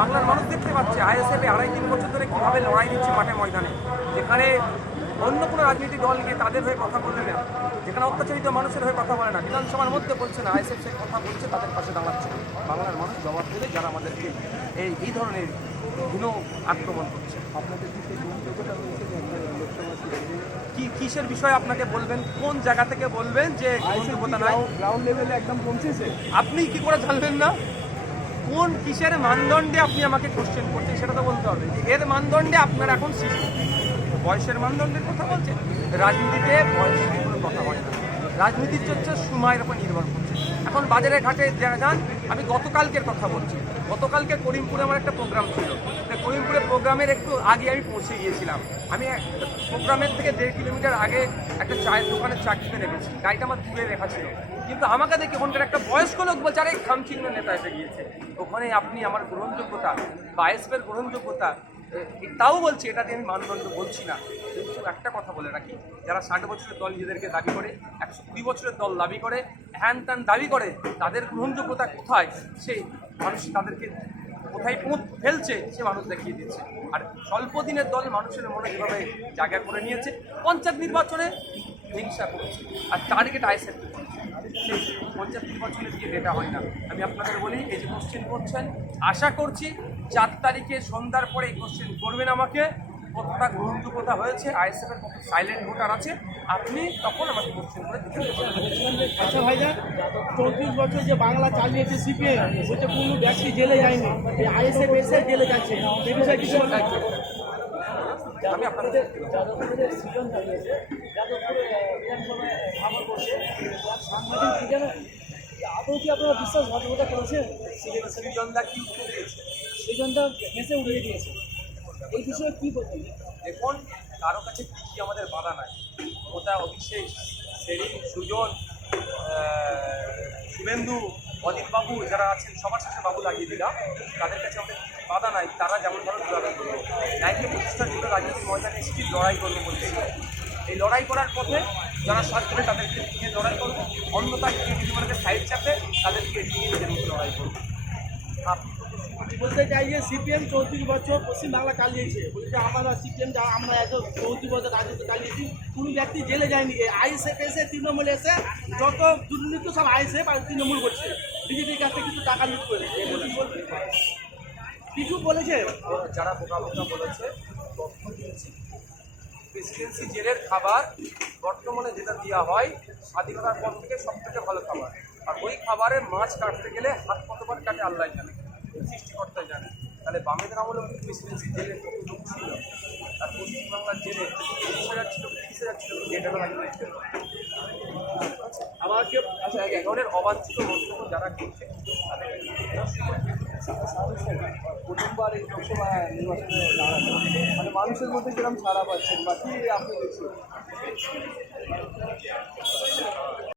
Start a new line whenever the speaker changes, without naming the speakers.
বাংলার মানুষ দেখতে পাচ্ছে আইএসএফ আড়াই তিন বছর ধরে কীভাবে লড়াই দিচ্ছে মাঠে ময়দানে। যেখানে অন্য কোনো রাজনৈতিক দল গিয়ে তাদের হয়ে কথা বলবে না যেখানে অত্যাচারিত মানুষের হয়ে কথা বলে না। বিধানসভার মধ্যে বলছে না আইএসএফ সে কথা বলছে তাদের পাশে দাঁড়াচ্ছে। বাংলার মানুষ জবাব দেবে যারা আমাদেরকে এই এই ধরনের ঘৃণ আক্রমণ করছে।
আপনাদের কি
কিসের বিষয়ে আপনাকে বলবেন? কোন জায়গা থেকে বলবেন যে
গ্রাউন্ড লেভেলে একদম পৌঁছেছে?
আপনি কি করে জানলেন না? কোন কিসের মানদণ্ডে আপনি আমাকে কোশ্চেন করছেন সেটা তো বলতে হবে। এর মানদণ্ডে আপনার এখন শিশু। বয়সের মানদণ্ডের কথা বলছেন? রাজনীতিতে বয়সের কোনো কথা হয় না। রাজনীতির চর্চা সময়ের উপর নির্ভর করছে। এখন বাজারে, ঘাটে যান আমি গতকালকের কথা বলছি। গতকালকে করিমপুরে আমার একটা প্রোগ্রাম ছিল। করিমপুরে প্রোগ্রামের একটু আগে আমি পৌঁছে গিয়েছিলাম। আমি প্রোগ্রামের থেকে দেড় কিলোমিটার আগে একটা চায়ের দোকানে চা খেতে রেখেছি গাড়িটা আমার দূরে রেখা ছিল। কিন্তু আমাকে দেখে ওখানকার একটা বয়স্ক লোক বলছে, আরে খামচিহ্ন নেতা এসে গিয়েছে। ওখানে আপনি আমার গ্রহণযোগ্যতা বা আইএসএফের গ্রহণযোগ্যতা তাও বলছি, এটা দিয়ে আমি মানদণ্ড বলছি না। কিন্তু একটা কথা বলে রাখি, যারা ষাট বছরের দল নিজেদেরকে দাবি করে, একশো কুড়ি বছরের দল দাবি করে, হ্যান ত্যান দাবি করে, তাদের গ্রহণযোগ্যতা কোথায়? সেই মানুষ তাদেরকে কোথায় ফেলছে, সে মানুষ দেখিয়ে দিচ্ছে। আর স্বল্প দিনের দল মানুষের মনে যেভাবে জায়গা করে নিয়েছে, পঞ্চায়েত নির্বাচনে হিংসা করছে। আর টার্গেট করছে। সেই পঞ্চায়েত নির্বাচনে দিয়ে ডেটা হয় না। আমি আপনাদের বলি, এই যে কোশ্চেন করছেন, আশা করছি চার তারিখে সন্ধ্যার পরে এই কোশ্চেন করবেন আমাকে। কতটা গ্রহণযোগ্যতা হয়েছে আইএসএফ এর কত সাইলেন্ট ভোটার আছে আপনি তখন আমাকে কোশ্চেন করে।
আচ্ছা ভাইজান চৌত্রিশ বছর যে বাংলা চালিয়েছে সিপিএম সেটা কোনো ব্যক্তি জেলে যায়নি? আইএসএফ এসে জেলে যাচ্ছে এ বিষয়ে কিছু
আমি আপনাদের
যাদবপুরের সিজন দাঁড়িয়েছে যাদবপুরে বিধানসভায় ভাঙন করছে সাংবাদিক আদৌ কি আপনারা বিশ্বাসঘাতকতা করেছেন
সৃজনদা কি উত্তর দিয়েছে?
সৃজনটা হেসে উড়িয়ে দিয়েছে। এই বিষয়ে কি
দেখুন, কারও কাছে টিকি আমাদের বাধা নাই। ওটা অভিষেক সেরিন সুজন শুভেন্দু অদিত বাবু যারা আছেন, সবার সাথে বাবু লাগিয়ে দিলাম। তাদের কাছে আমাদের বাধা নাই, তারা যেমন ভাবে লড়াই করবে। ন্যায়কে প্রতিষ্ঠার জন্য রাজনৈতিক ময়দানে এসেছি লড়াই করব বলছে? এই লড়াই করার পথে যারা সাথ করে তাদেরকে নিয়ে লড়াই করব। অন্যতায় কিছু সাইড চাপে তাদেরকে নিয়ে মতো লড়াই করব।
বলতে চাই যে সিপিএম চৌত্রিশ বছর পশ্চিমবাংলা চালিয়েছে। বলছে আমরা সিপিএম আমরা এত চৌত্রিশ বছর রাজত্ব চালিয়েছি, কোনো ব্যক্তি জেলে যায়নি। আইএসএফ এসে, তৃণমূল এসে, যত দুর্নীতি সব আইএসএফ আর তৃণমূল করছে। বিজেপির কাছে কিছু টাকা লুট করে কিছু বলেছে?
যারা বোকা বোকা বলেছে প্রেসিডেন্সি জেলের খাবার বর্তমানে যেটা দেওয়া হয়, স্বাধীনতার পর থেকে সব থেকে ভালো খাবার। আর ওই খাবারে মাছ কাটতে গেলে হাত কতবার কাটে আল্লাহ জানে। সৃষ্টিকর্তাই জানে। তাহলে বামেদের আমলে কিন্তু প্রেসিডেন্সি জেলে ছিল। আর পশ্চিমবাংলার জেলে তিরিশ হাজার ছিল তিরিশ হাজার ছিল
আবার কেউ
আচ্ছা এক ধরনের অবাঞ্ছিত মন্তব্য যারা করছে
প্রথমবার এই লোকসভা নির্বাচনে মানে মানুষের মধ্যে কীরকম ছাড়া পাচ্ছেন বা কি আপনি দেখছেন?